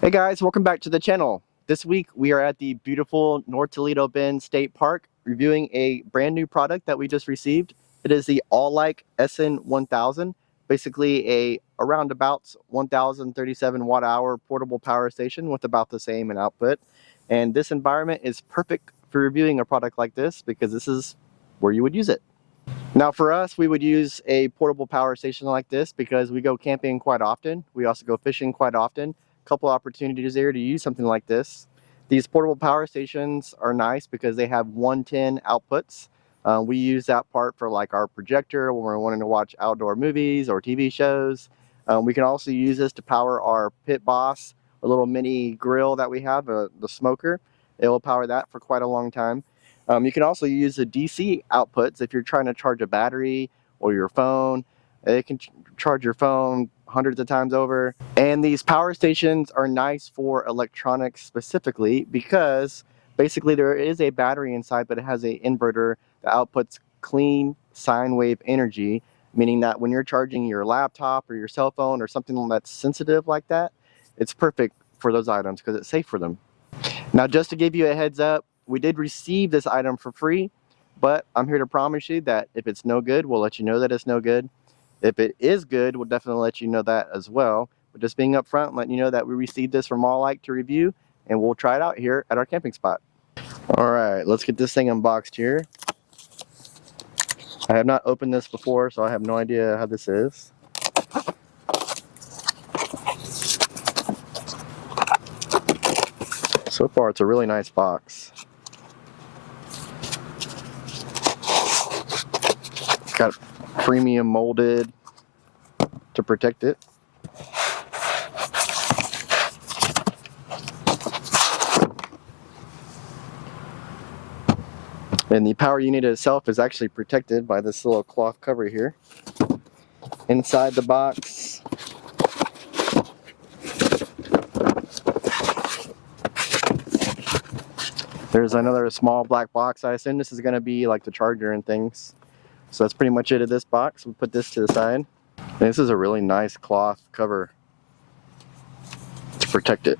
Hey guys, welcome back to the channel. This week we are at the beautiful North Toledo Bend State Park reviewing a brand new product that we just received. It is the ALLIKE SN-1000, basically a around about 1037 watt hour portable power station with about the same in output. And this environment is perfect for reviewing a product like this because this is where you would use it. Now for us, we would use a portable power station like this because we go camping quite often. We also go fishing quite often. A couple opportunities there to use something like this. These portable power stations are nice because they have 110 outputs. We use that part for like our projector when we're wanting to watch outdoor movies or TV shows. We can also use this to power our Pit Boss, a little mini grill that we have, the smoker. It will power that for quite a long time. You can also use the DC outputs if you're trying to charge a battery or your phone. It can charge your phone hundreds of times over. And these power stations are nice for electronics specifically because basically there is a battery inside, but it has an inverter that outputs clean sine wave energy, meaning that when you're charging your laptop or your cell phone or something that's sensitive like that, it's perfect for those items because it's safe for them. Now, just to give you a heads up, we did receive this item for free, but I'm here to promise you that if it's no good, we'll let you know that it's no good. If it is good, we'll definitely let you know that as well. But just being upfront, letting you know that we received this from ALLIKE to review, and we'll try it out here at our camping spot. All right, let's get this thing unboxed here. I have not opened this before, so I have no idea how this is. So far, it's a really nice box. Got premium molded to protect it. And the power unit itself is actually protected by this little cloth cover here. Inside the box, there's another small black box. I assume this is going to be like the charger and things. So that's pretty much it of this box. We'll put this to the side. And this is a really nice cloth cover to protect it.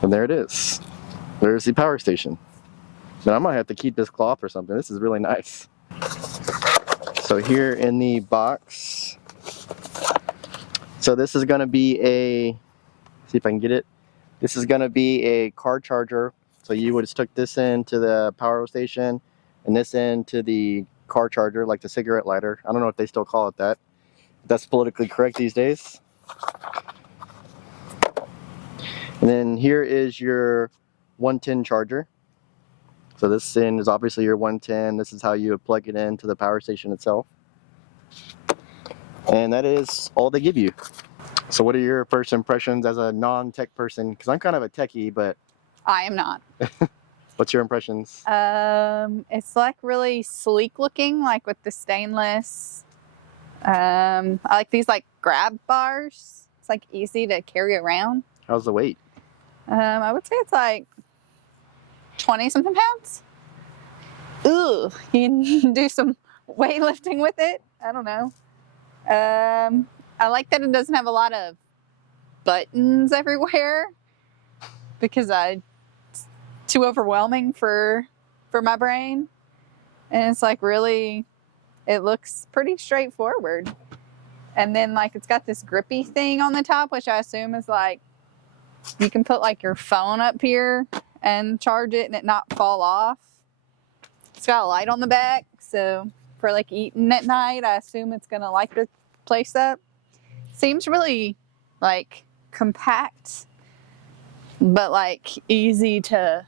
And there it is. There's the power station. But I might have to keep this cloth or something. This is really nice. So here in the box, so this is going to be a, see if I can get it. This is going to be a car charger. So you would have stuck this into the power station and this into the car charger, like the cigarette lighter. I don't know if they still call it that. That's politically correct these days. And then here is your 110 charger. So this end is obviously your 110. This is how you would plug it into the power station itself. And that is all they give you. So what are your first impressions as a non-tech person? Because I'm kind of a techie, but... I am not. What's your impressions? It's like really sleek looking, like with the stainless. I like these like grab bars. It's like easy to carry around. How's the weight? I would say it's like 20 something pounds. Ooh, you can do some weightlifting with it. I don't know. I like that it doesn't have a lot of buttons everywhere because it's too overwhelming for my brain. And it's like really, it looks pretty straightforward. And then like it's got this grippy thing on the top, which I assume is like you can put like your phone up here and charge it and it not fall off. It's got a light on the back, so for like eating at night, I assume it's gonna light the place up. Seems really like compact, but like easy to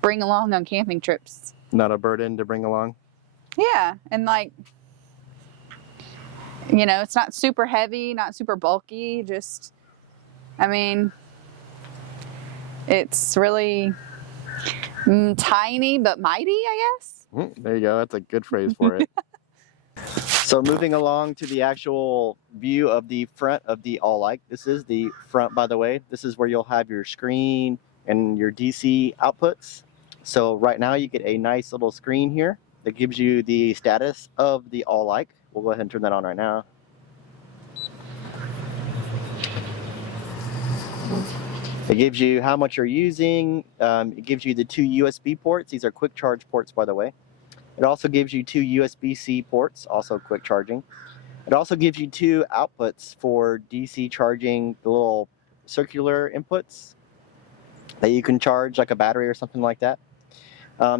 bring along on camping trips. Not a burden to bring along? Yeah, and like, you know, it's not super heavy, not super bulky, just, I mean, it's really tiny but mighty, I guess. There you go. That's a good phrase for it. So moving along to the actual view of the front of the ALLIKE. This is the front, by the way. This is where you'll have your screen and your DC outputs. So right now you get a nice little screen here that gives you the status of the ALLIKE. We'll go ahead and turn that on right now. It gives you how much you're using. It gives you the 2 USB ports. These are quick charge ports, by the way. It also gives you 2 USB-C ports, also quick charging. It also gives you 2 outputs for DC charging, the little circular inputs that you can charge like a battery or something like that.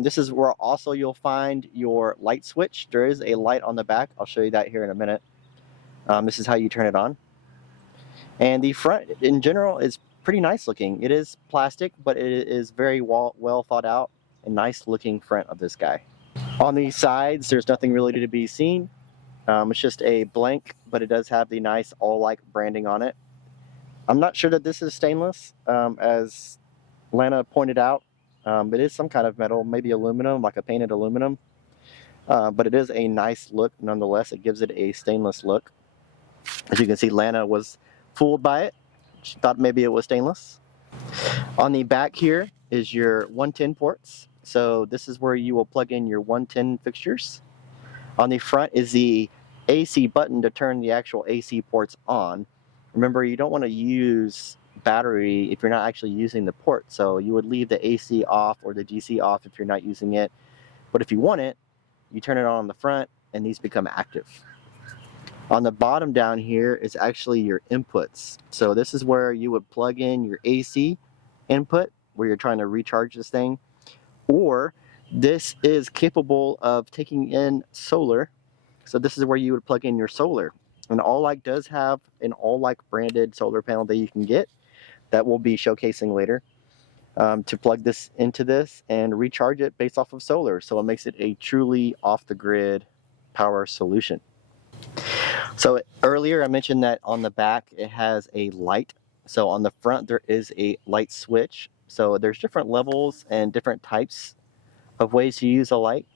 This is where also you'll find your light switch. There is a light on the back. I'll show you that here in a minute. This is how you turn it on. And the front in general is pretty nice looking. It is plastic, but it is very well thought out and nice looking front of this guy. On the sides, there's nothing really to be seen. It's just a blank, but it does have the nice ALLIKE branding on it. I'm not sure that this is stainless, as Lana pointed out. It is some kind of metal, maybe aluminum, like a painted aluminum. But it is a nice look nonetheless. It gives it a stainless look. As you can see, Lana was fooled by it. She thought maybe it was stainless. On the back here is your 110 ports. So this is where you will plug in your 110 fixtures. On the front is the AC button to turn the actual AC ports on. Remember, you don't want to use battery if you're not actually using the port. So you would leave the AC off or the DC off if you're not using it. But if you want it, you turn it on the front and these become active. On the bottom down here is actually your inputs. So this is where you would plug in your AC input where you're trying to recharge this thing, or this is capable of taking in solar. So this is where you would plug in your solar. And ALLIKE does have an ALLIKE branded solar panel that you can get that we'll be showcasing later, to plug this into this and recharge it based off of solar. So it makes it a truly off-the-grid power solution. So earlier I mentioned that on the back it has a light. So on the front there is a light switch. So there's different levels and different types of ways to use a light.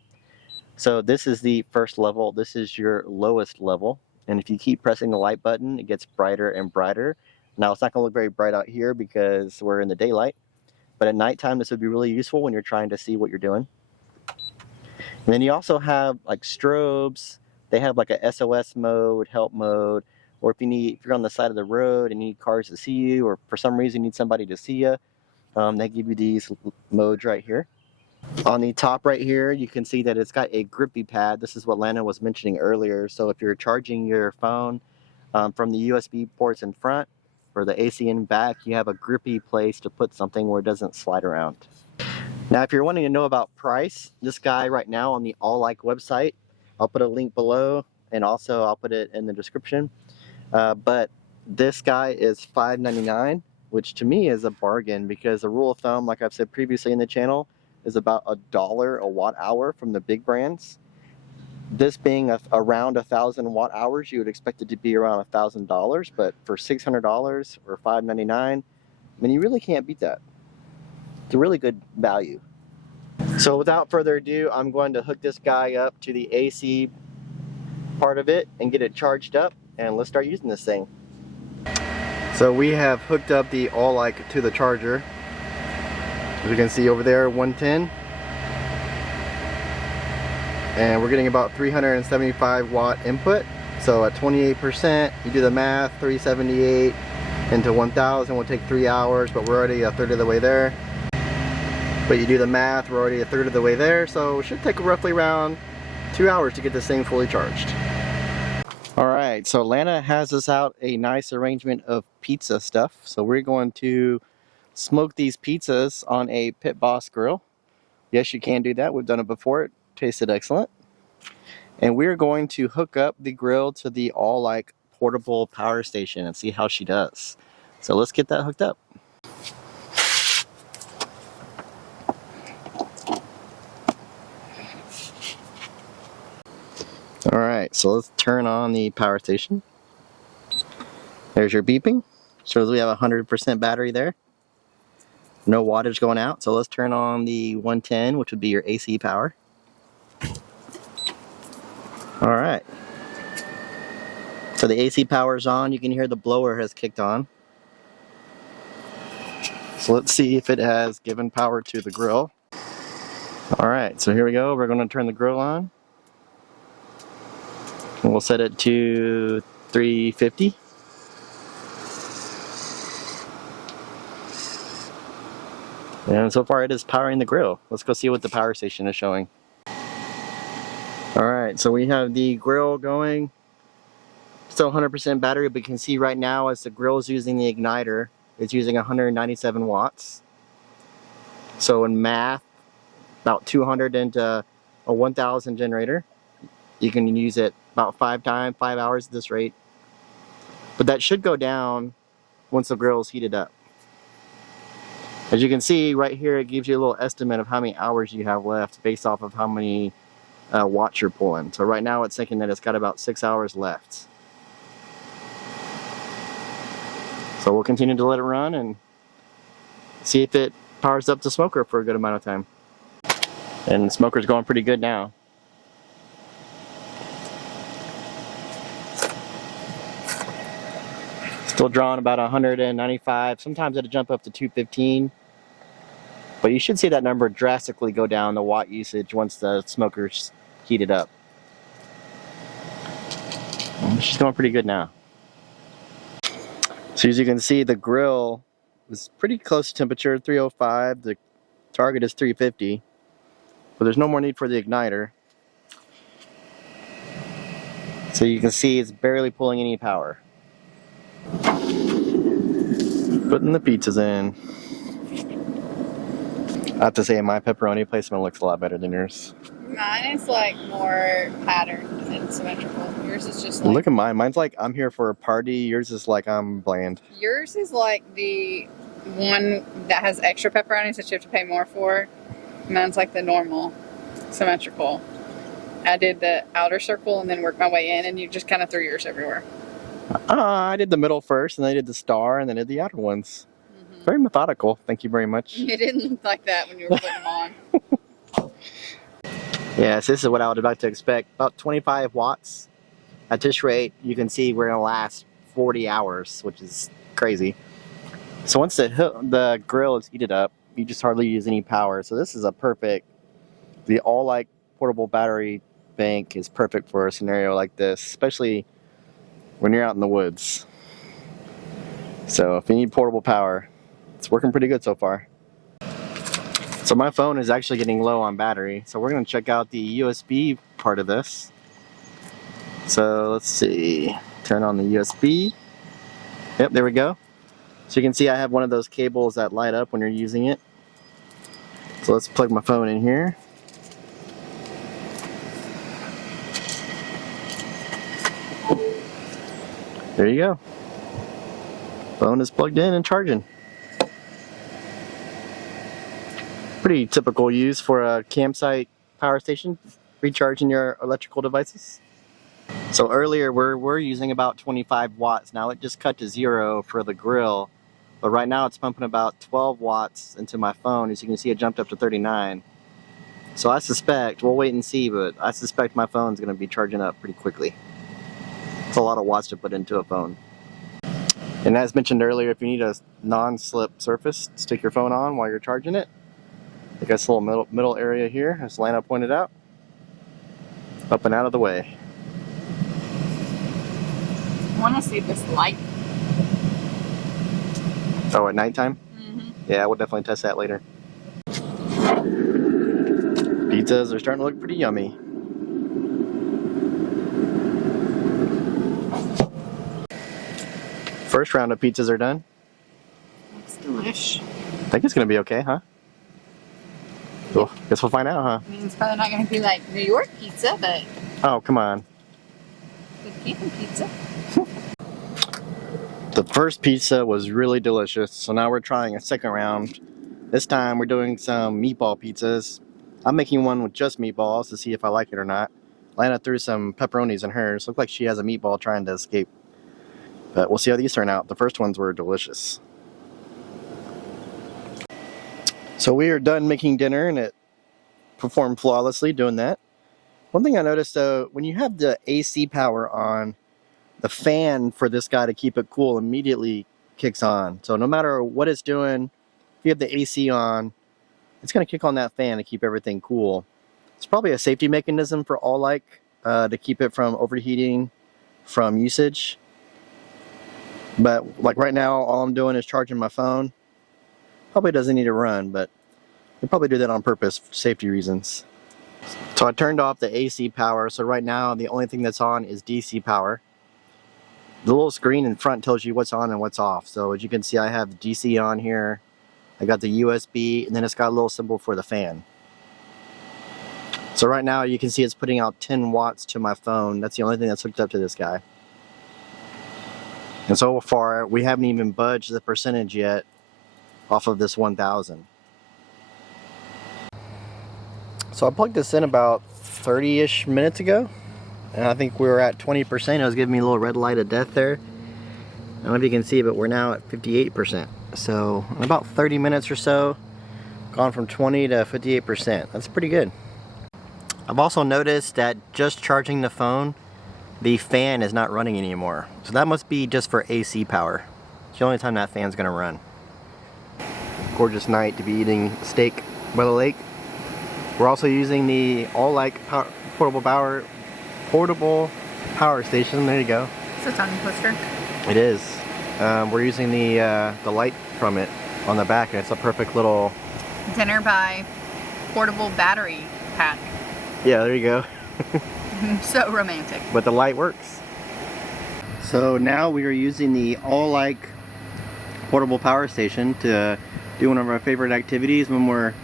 So this is the first level. This is your lowest level. And if you keep pressing the light button, it gets brighter and brighter. Now it's not going to look very bright out here because we're in the daylight. But at nighttime this would be really useful when you're trying to see what you're doing. And then you also have like strobes. They have like a SOS mode, help mode, or if you're on the side of the road and you need cars to see you, or for some reason you need somebody to see you, they give you these modes right here. On the top right here, you can see that it's got a grippy pad. This is what Lana was mentioning earlier. So if you're charging your phone from the USB ports in front or the AC in back, you have a grippy place to put something where it doesn't slide around. Now, if you're wanting to know about price, this guy right now on the ALLIKE website, I'll put a link below and also I'll put it in the description. But this guy is $5.99, which to me is a bargain because the rule of thumb, like I've said previously in the channel, is about $1 a watt hour from the big brands. This being around 1,000 watt hours, you would expect it to be around $1,000, but for $600 or $5.99, I mean, you really can't beat that. It's a really good value. So without further ado, I'm going to hook this guy up to the AC part of it and get it charged up, and let's start using this thing. So we have hooked up the ALLIKE to the charger. As you can see over there, 110. And we're getting about 375 watt input. So at 28%, you do the math, 378 into 1,000 will take 3 hours, but we're already a third of the way there. But you do the math, we're already a third of the way there, so it should take roughly around 2 hours to get this thing fully charged. Alright, so Lana has us out a nice arrangement of pizza stuff. So we're going to smoke these pizzas on a Pit Boss grill. Yes, you can do that. We've done it before. It tasted excellent. And we're going to hook up the grill to the ALLIKE portable power station and see how she does. So let's get that hooked up. Alright, so let's turn on the power station. There's your beeping. Shows we have 100% battery there. No wattage going out, so let's turn on the 110, which would be your AC power. Alright. So the AC power is on. You can hear the blower has kicked on. So let's see if it has given power to the grill. Alright, so here we go. We're going to turn the grill on. And we'll set it to 350. And so far it is powering the grill. Let's go see what the power station is showing. Alright, so we have the grill going. Still 100% battery, but you can see right now as the grill is using the igniter, it's using 197 watts. So in math, about 200 into a 1000 generator. You can use it about 5 hours at this rate. But that should go down once the grill is heated up. As you can see right here, it gives you a little estimate of how many hours you have left based off of how many watts you're pulling. So right now it's thinking that it's got about 6 hours left. So we'll continue to let it run and see if it powers up the smoker for a good amount of time. And the smoker's going pretty good now. Still drawing about 195. Sometimes it'll jump up to 215. But you should see that number drastically go down, the watt usage, once the smoker's heated up. She's going pretty good now. So as you can see, the grill is pretty close to temperature, 305. The target is 350. But there's no more need for the igniter. So you can see it's barely pulling any power. Putting the pizzas in. I have to say, my pepperoni placement looks a lot better than yours. Mine is like more patterned and symmetrical. Yours is just like... Look at mine. Mine's like I'm here for a party. Yours is like I'm bland. Yours is like the one that has extra pepperonis that you have to pay more for. Mine's like the normal, symmetrical. I did the outer circle and then worked my way in, and you just kind of threw yours everywhere. I did the middle first, and then I did the star, and then I did the outer ones. Mm-hmm. Very methodical. Thank you very much. It didn't look like that when you were putting them on. Yes, this is what I would about to expect. About 25 watts. At this rate, you can see we're going to last 40 hours, which is crazy. So once the grill is heated up, you just hardly use any power. So this is a perfect, the ALLIKE portable battery bank is perfect for a scenario like this, especially when you're out in the woods. So if you need portable power, it's working pretty good so far. So my phone is actually getting low on battery, so we're going to check out the USB part of this. So let's see, turn on the USB. Yep, there we go. So you can see I have one of those cables that light up when you're using it. So let's plug my phone in here. There you go. Phone is plugged in and charging. Pretty typical use for a campsite power station, recharging your electrical devices. So earlier we're using about 25 watts. Now it just cut to 0 for the grill, but right now it's pumping about 12 watts into my phone. As you can see, it jumped up to 39. So I suspect, we'll wait and see, but I suspect my phone's going to be charging up pretty quickly. It's a lot of watts to put into a phone. And as mentioned earlier, if you need a non-slip surface, stick your phone on while you're charging it. I got this little middle area here, as Lana pointed out. Up and out of the way. I want to see this light. Oh, at nighttime? Mm-hmm. Yeah, we'll definitely test that later. Pizzas are starting to look pretty yummy. First round of pizzas are done. Looks delish. I think it's going to be okay, huh? Well, guess we'll find out, huh? I mean, it's probably not going to be like New York pizza, but... Oh, come on. Good camping pizza. The first pizza was really delicious, so now we're trying a second round. This time we're doing some meatball pizzas. I'm making one with just meatballs to see if I like it or not. Lana threw some pepperonis in hers. Looks like she has a meatball trying to escape. But we'll see how these turn out. The first ones were delicious. So we are done making dinner, and it performed flawlessly doing that. One thing I noticed though, when you have the AC power on, the fan for this guy to keep it cool immediately kicks on. So no matter what it's doing, if you have the AC on, it's going to kick on that fan to keep everything cool. It's probably a safety mechanism for ALLIKE to keep it from overheating from usage. But like right now, all I'm doing is charging my phone. Probably doesn't need to run, but They probably do that on purpose for safety reasons. So I turned off the AC power, so right now the only thing that's on is DC power. The little screen in front tells you what's on and what's off. So as you can see, I have DC on here. I got the USB, and then it's got a little symbol for the fan. So right now you can see it's putting out 10 watts to my phone. That's the only thing that's hooked up to this guy. And so far we haven't even budged the percentage yet off of this 1000. So I plugged this in about 30-ish minutes ago, and I think we were at 20%. It was giving me a little red light of death there. I don't know if you can see, but we're now at 58%. So in about 30 minutes or so, gone from 20 to 58%. That's pretty good. I've also noticed that just charging the phone, the fan is not running anymore. So that must be just for AC power. It's the only time that fan's gonna run. Gorgeous night to be eating steak by the lake. We're also using the ALLIKE portable power station. There you go. It's a tongue twister. It is. We're using the light from it on the back, and it's a perfect little Dinner by portable battery pack. Yeah, there you go. So romantic. But the light works. So now we are using the ALLIKE portable power station to do one of our favorite activities when we're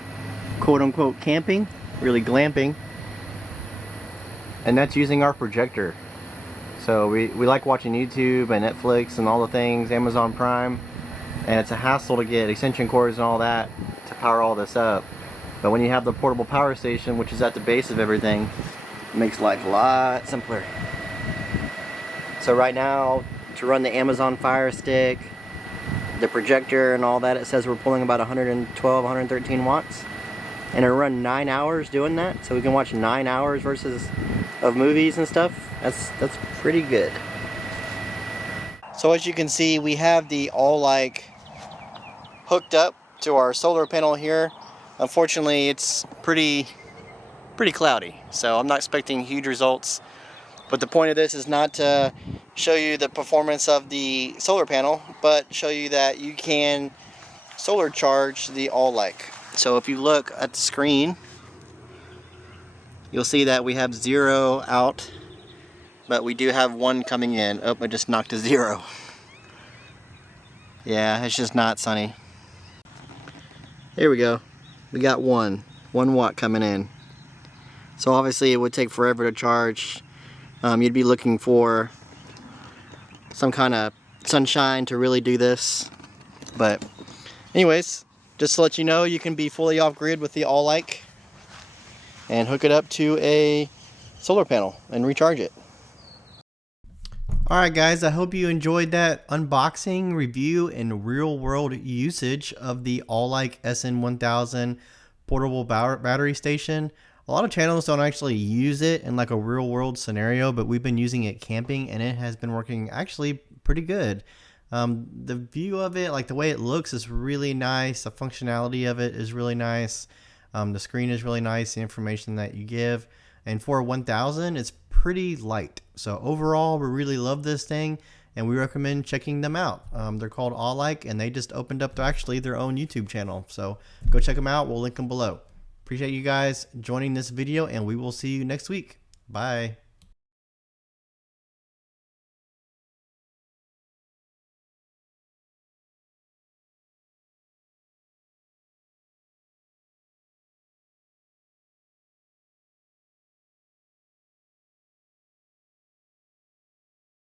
quote-unquote camping, really glamping, and that's using our projector. So we like watching YouTube and Netflix and all the things, Amazon Prime, and it's a hassle to get extension cords and all that to power all this up. But when you have the portable power station, which is at the base of everything, it makes life a lot simpler. So right now, to run the Amazon Fire Stick, the projector and all that, it says we're pulling about 112, 113 watts. And it'll run 9 hours doing that, so we can watch 9 hours versus of movies and stuff. That's pretty good. So as you can see, we have the ALLIKE hooked up to our solar panel here. Unfortunately, it's pretty cloudy, so I'm not expecting huge results. But the point of this is not to show you the performance of the solar panel, but show you that you can solar charge the ALLIKE. So if you look at the screen, you'll see that we have 0 out, but we do have 1 coming in. Oh, I just knocked a 0. Yeah, it's just not sunny. Here we go. We got 1 watt coming in. So obviously it would take forever to charge. You'd be looking for some kind of sunshine to really do this. But anyways, just to let you know, you can be fully off-grid with the ALLIKE and hook it up to a solar panel and recharge it. Alright guys, I hope you enjoyed that unboxing, review, and real-world usage of the ALLIKE SN-1000 portable battery station. A lot of channels don't actually use it in like a real-world scenario, but we've been using it camping and it has been working actually pretty good. The view of it, like the way it looks, is really nice. The functionality of it is really nice. The screen is really nice. The information that you give, and for 1000, it's pretty light. So overall, we really love this thing, and we recommend checking them out. They're called ALLIKE, and they just opened up actually their own YouTube channel. So go check them out. We'll link them below. Appreciate you guys joining this video, and we will see you next week. Bye.